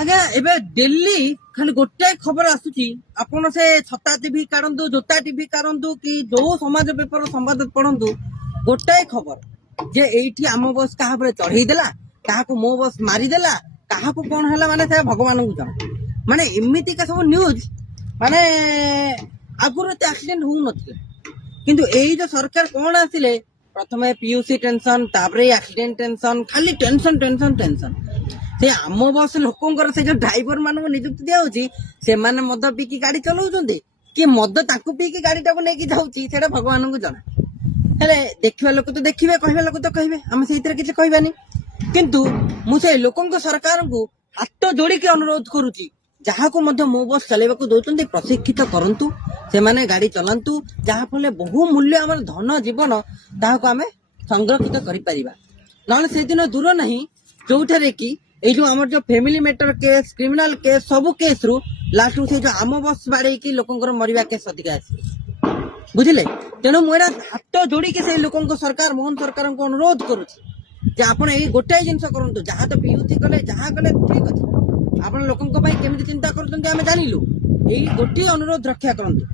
ଆଜ୍ଞା ଏବେ ଡେଲି ଖାଲି ଗୋଟାଏ ଖବର ଆସୁଛି। ଆପଣ ସେ ଛତା ଟିଭି କାଢନ୍ତୁ, ଜୋତା ଟିଭି କାଢନ୍ତୁ, କି ଯୋଉ ସମାଜ ପେପର ସମ୍ବାଦ ପଢନ୍ତୁ, ଗୋଟାଏ ଖବର ଯେ ଏଇଠି ଆମ ବସ୍ କାହା ଉପରେ ଚଢେଇ ଦେଲା, କାହାକୁ ମୋ ବସ୍ ମାରିଦେଲା, କାହାକୁ କଣ ହେଲା, ମାନେ ସେ ଭଗବାନଙ୍କୁ ଜଣା। ମାନେ ଏମିତିକା ସବୁ ନ୍ୟୁଜ, ମାନେ ଆଗରୁ ଏତେ ଆକ୍ସିଡେଣ୍ଟ ହଉନଥିଲା, କିନ୍ତୁ ଏଇ ଯୋଉ ସରକାର କଣ ଆସିଲେ, ପ୍ରଥମେ ପିୟୁସି ଟେନସନ, ତାପରେ ଆକ୍ସିଡେଣ୍ଟ ଟେନସନ, ଖାଲି ଟେନସନ ଟେନସନ ଟେନସନ। ସେ ଆମ ବସ୍ ଲୋକଙ୍କର ସେ ଯୋଉ ଡ୍ରାଇଭର ମାନଙ୍କୁ ନିଯୁକ୍ତି ଦିଆହଉଛି, ସେମାନେ ମଦ ପିଇକି ଗାଡି ଚଲାଉଛନ୍ତି, କି ମଦ ତାଙ୍କୁ ପିଇକି ଗାଡିଟାକୁ ନେଇକି ଯାଉଛି, ସେଇଟା ଭଗବାନଙ୍କୁ ଜଣା। ହେଲେ ଦେଖିବା ଲୋକ ତ ଦେଖିବେ, କହିବା ଲୋକ ତ କହିବେ, ଆମେ ସେଇଥିରେ କିଛି କହିବାନି। କିନ୍ତୁ ମୁଁ ସେ ଲୋକଙ୍କ ସରକାରଙ୍କୁ ହାତ ଯୋଡିକି ଅନୁରୋଧ କରୁଛି, ଯାହାକୁ ମଧ୍ୟ ମୋ ବସ୍ ଚଲେଇବାକୁ ଦଉଛନ୍ତି ପ୍ରଶିକ୍ଷିତ କରନ୍ତୁ, ସେମାନେ ଗାଡି ଚଲାନ୍ତୁ, ଯାହା ଫଳରେ ବହୁ ମୂଲ୍ୟ ଆମର ଧନ ଜୀବନ ତାହାକୁ ଆମେ ସଂରକ୍ଷିତ କରିପାରିବା। ନହେଲେ ସେଦିନ ଦୂର ନାହିଁ ଯୋଉଠାରେ କି ଏଇ ଯୋଉ ଆମର ଯୋଉ family matter case, criminal case, ସବୁ କେସ୍ ରୁ ଲାଷ୍ଟକୁ ସେ ଯୋଉ ଆମ ବସ୍ ବାଡେଇକି ଲୋକଙ୍କର ମରିବା କେସ୍ ଅଧିକା ଆସିବ, ବୁଝିଲେ। ତେଣୁ ମୁଁ ଏଇଟା ହାତ ଯୋଡିକି ସେଇ ଲୋକଙ୍କ ସରକାର, ମୋହନ ସରକାରଙ୍କୁ ଅନୁରୋଧ କରୁଛି ଯେ ଆପଣ ଏଇ ଗୋଟାଏ ଜିନିଷ କରନ୍ତୁ। ଯାହା ତ ପିୟୁସି କଲେ, ଯାହା କଲେ ଠିକ ଅଛି, ଆପଣ ଲୋକଙ୍କ ପାଇଁ କେମିତି ଚିନ୍ତା କରୁଛନ୍ତି ଆମେ ଜାଣିଲୁ, ଏଇ ଗୋଟିଏ ଅନୁରୋଧ ରକ୍ଷା କରନ୍ତୁ।